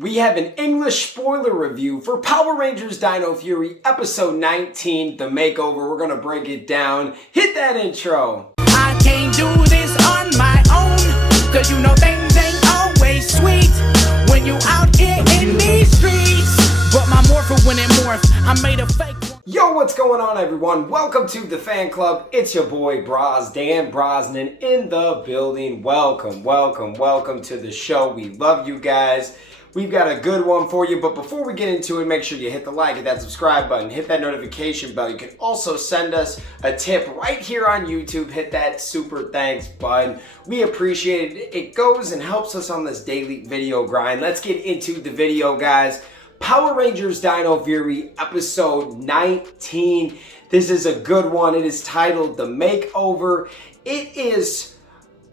We have an English spoiler review for Power Rangers Dino Fury Episode 19, The Makeover. We're going to break it down. Hit that intro. I can't do this on my own, cause you know things ain't always sweet when you out here in these streets. But my morpher when it morphed, I made a fake one. Yo, what's going on, everyone? Welcome to the fan club. It's your boy Dan Brosnan in the building. Welcome to the show. We love you guys. We've got a good one for you, but before we get into it, make sure you hit the like, hit that subscribe button, hit that notification bell. You can also send us a tip right here on YouTube. Hit that super thanks button. We appreciate it. It goes and helps us on this daily video grind. Let's get into the video, guys. Power Rangers Dino Fury Episode 19. This is a good one. It is titled The Makeover. It is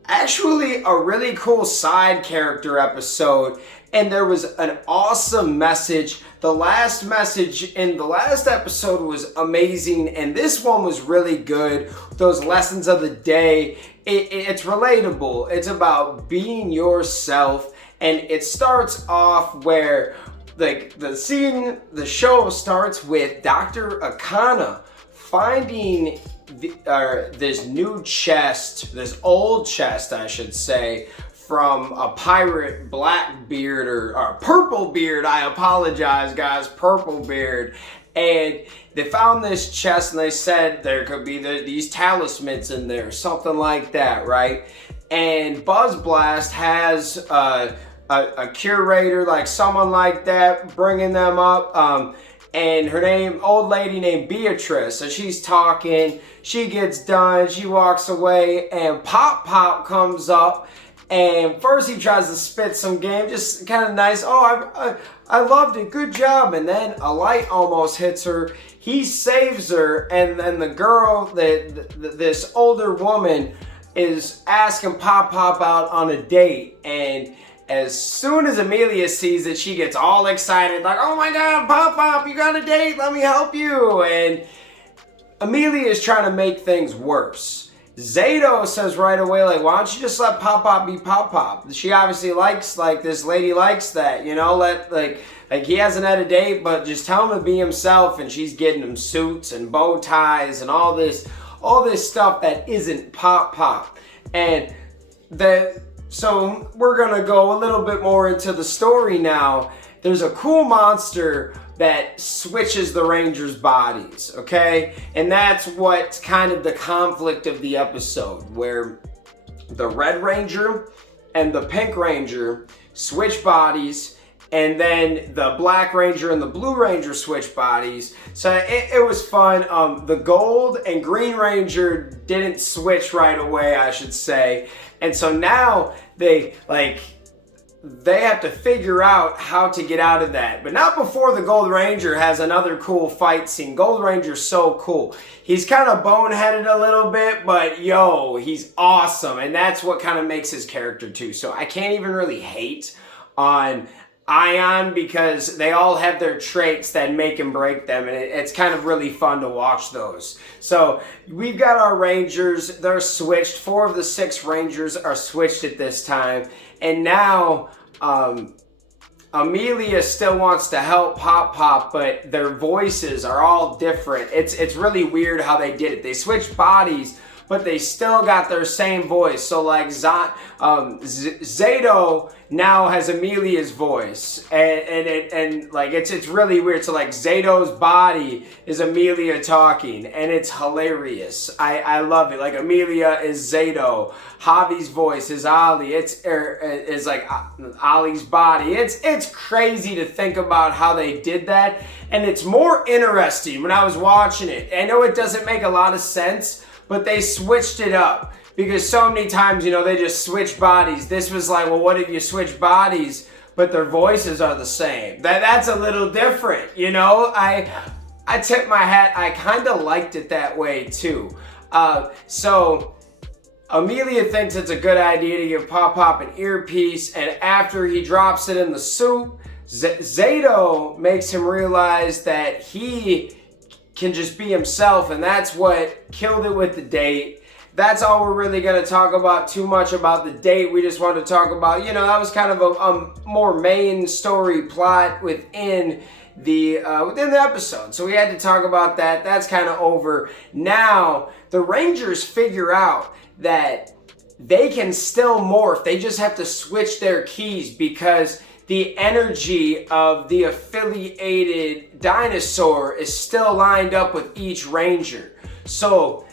actually a really cool side character episode, and there was an awesome message. The last message in the last episode was amazing, and this one was really good. Those lessons of the day, it's relatable. It's about being yourself, and it starts off where the show starts with Dr. Akana finding this new chest, this old chest, I should say, from a pirate Blackbeard or Purple Beard. I apologize, guys, Purple Beard. And they found this chest and they said there could be these talismans in there, something like that, right? And Buzz Blast has a curator, like someone like that, bringing them up. And her old lady named Beatrice. So she's talking, she gets done, she walks away, and Pop comes up. And first he tries to spit some game, just kind of nice. Oh, I loved it, good job. And then a light almost hits her. He saves her, and then the girl, this older woman, is asking Pop out on a date. And as soon as Amelia sees it, she gets all excited, like, oh my God, Pop, you got a date, let me help you. And Amelia is trying to make things worse. Zato says right away, like, why don't you just let Pop be Pop? She obviously likes, like, this lady likes that, you know, like he hasn't had a date, but just tell him to be himself. And she's getting him suits and bow ties and all this stuff that isn't Pop. And so we're gonna go a little bit more into the story now. There's a cool monster that switches the Rangers' bodies, okay? And that's what's kind of the conflict of the episode, where the Red Ranger and the Pink Ranger switch bodies, and then the Black Ranger and the Blue Ranger switch bodies. So it was fun. The Gold and Green Ranger didn't switch right away, I should say. And so now they have to figure out how to get out of that. But not before the Gold Ranger has another cool fight scene. Gold Ranger's so cool. He's kind of boneheaded a little bit, but yo, he's awesome. And that's what kind of makes his character too. So I can't even really hate on Ion, because they all have their traits that make and break them, and it's kind of really fun to watch those. So we've got our Rangers, they're switched. 4 of the 6 Rangers are switched at this time, and now Amelia still wants to help Pop, but their voices are all different. It's really weird how they did it. They switched bodies, but they still got their same voice. So like Zato now has Amelia's voice, and like it's really weird. So like Zato's body is Amelia talking, and it's hilarious. I love it. Like Amelia is Zato, Javi's voice is Ali. Is like Ali's body. It's crazy to think about how they did that, and it's more interesting when I was watching it. I know it doesn't make a lot of sense, but they switched it up, because so many times, you know, they just switch bodies. This was like, well, what if you switch bodies, but their voices are the same? That's a little different, you know? I tip my hat. I kind of liked it that way too. So Amelia thinks it's a good idea to give Pop an earpiece, and after he drops it in the soup, Zato makes him realize that he can just be himself, and that's what killed it with the date. that's all we're really going to talk about too much about the date. We just wanted to talk about, that was kind of a more main story plot within the episode. So we had to talk about that. That's kind of over. Now, the Rangers figure out that they can still morph. They just have to switch their keys because the energy of the affiliated dinosaur is still lined up with each Ranger. So,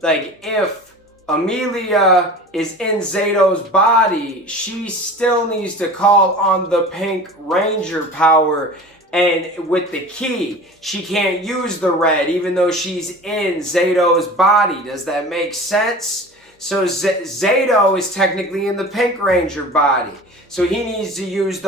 like, if Amelia is in Zato's body, she still needs to call on the Pink Ranger power, and with the key, she can't use the red even though she's in Zato's body. Does that make sense? So Zato is technically in the Pink Ranger body, so he needs to use he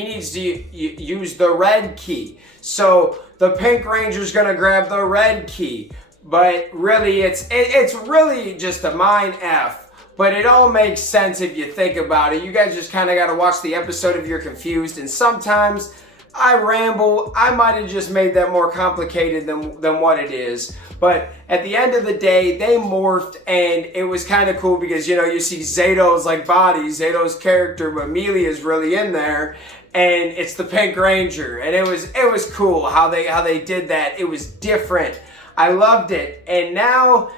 needs to use the red key. So the Pink Ranger's gonna grab the red key, but really it's really just a mind F. But it all makes sense if you think about it. You guys just kind of got to watch the episode if you're confused. And sometimes I ramble. I might have just made that more complicated than what it is. But at the end of the day, they morphed, and it was kind of cool because, you see Zato's like body, Zato's character, but Amelia's really in there. And it's the Pink Ranger. And it was cool how they did that. It was different. I loved it. And now,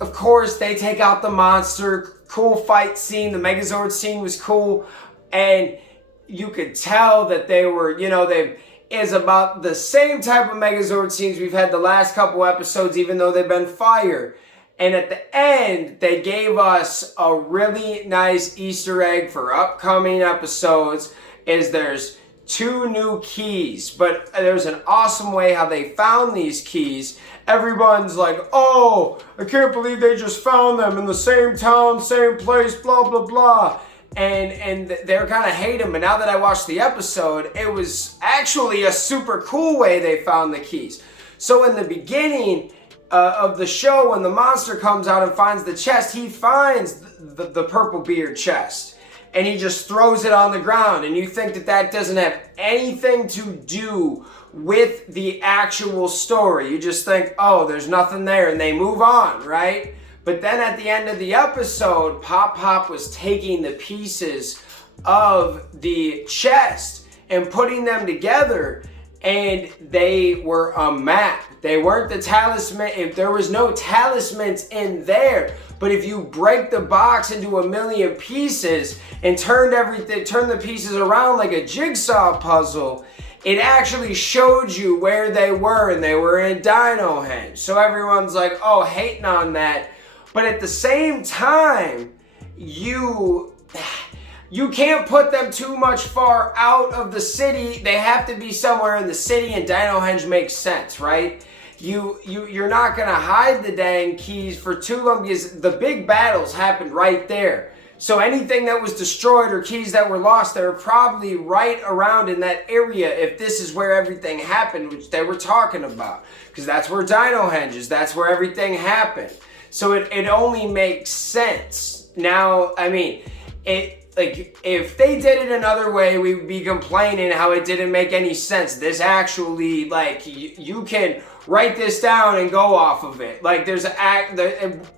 of course, they take out the monster. Cool fight scene. The Megazord scene was cool. And you could tell that they were, they is about the same type of Megazord scenes we've had the last couple episodes, even though they've been fire. And at the end, they gave us a really nice Easter egg for upcoming episodes, is there's 2 new keys. But there's an awesome way how they found these keys. Everyone's like, oh, I can't believe they just found them in the same town, same place, blah, blah, blah. And they're kind of hate them. But now that I watched the episode, it was actually a super cool way they found the keys. So in the beginning of the show, when the monster comes out and finds the chest, he finds the purple beard chest. And he just throws it on the ground. And you think that doesn't have anything to do with the actual story. You just think, oh, there's nothing there, and they move on, right? But then at the end of the episode, Pop was taking the pieces of the chest and putting them together, and they were a map. They weren't the talisman. If there was no talismans in there, but if you break the box into 1,000,000 pieces and turn the pieces around like a jigsaw puzzle, it actually showed you where they were, and they were in Dino Henge. So everyone's like, oh, hating on that. But at the same time, you can't put them too much far out of the city. They have to be somewhere in the city, and Dino Henge makes sense, right? You're not gonna hide the dang keys for too long because the big battles happened right there. So anything that was destroyed or keys that were lost, they were probably right around in that area if this is where everything happened, which they were talking about. Because that's where Dino Henge is. That's where everything happened. So it only makes sense. Now, I mean, if they did it another way, we would be complaining how it didn't make any sense. This actually, you can write this down and go off of it. Like,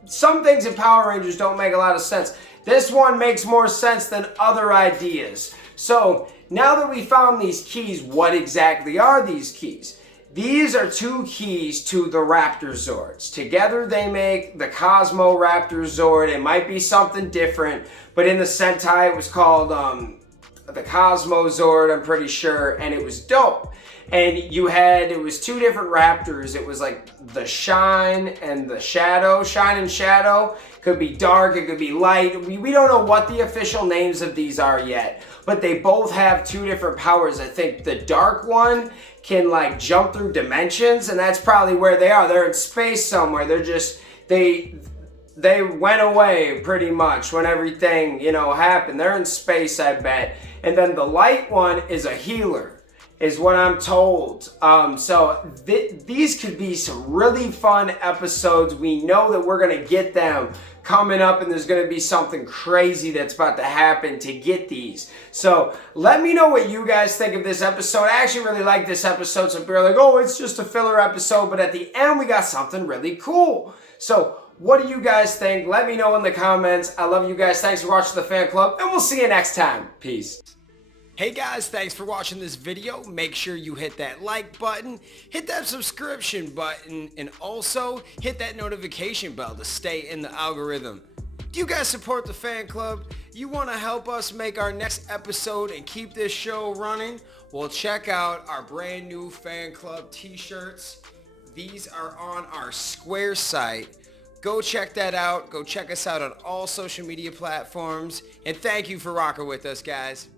some things in Power Rangers don't make a lot of sense. This one makes more sense than other ideas. So, now that we found these keys, what exactly are these keys? These are 2 keys to the Raptor Zords. Together they make the Cosmo Raptor Zord. It might be something different, but in the Sentai it was called the Cosmo Zord, I'm pretty sure, and it was dope. And it was 2 different Raptors. It was like the Shine and the Shadow. Shine and Shadow. Could be dark, it could be light. We don't know what the official names of these are yet, but they both have 2 different powers. I think the dark one can jump through dimensions, and that's probably where they are. They're in space somewhere. They went away pretty much when everything, happened. They're in space, I bet. And then the light one is a healer. is what I'm told. These could be some really fun episodes. We know that we're going to get them coming up, and there's going to be something crazy that's about to happen to get these. So let me know what you guys think of this episode. I actually really like this episode. Some people are like, oh, it's just a filler episode, but at the end we got something really cool. So what do you guys think? Let me know in the comments. I love you guys. Thanks for watching the fan club, and we'll see you next time. Peace. Hey guys, thanks for watching this video. Make sure you hit that like button, hit that subscription button, and also hit that notification bell to stay in the algorithm. Do you guys support the fan club? You want to help us make our next episode and keep this show running? Well, check out our brand new fan club t-shirts. These are on our Square site. Go check that out. Go check us out on all social media platforms. And thank you for rocking with us, guys.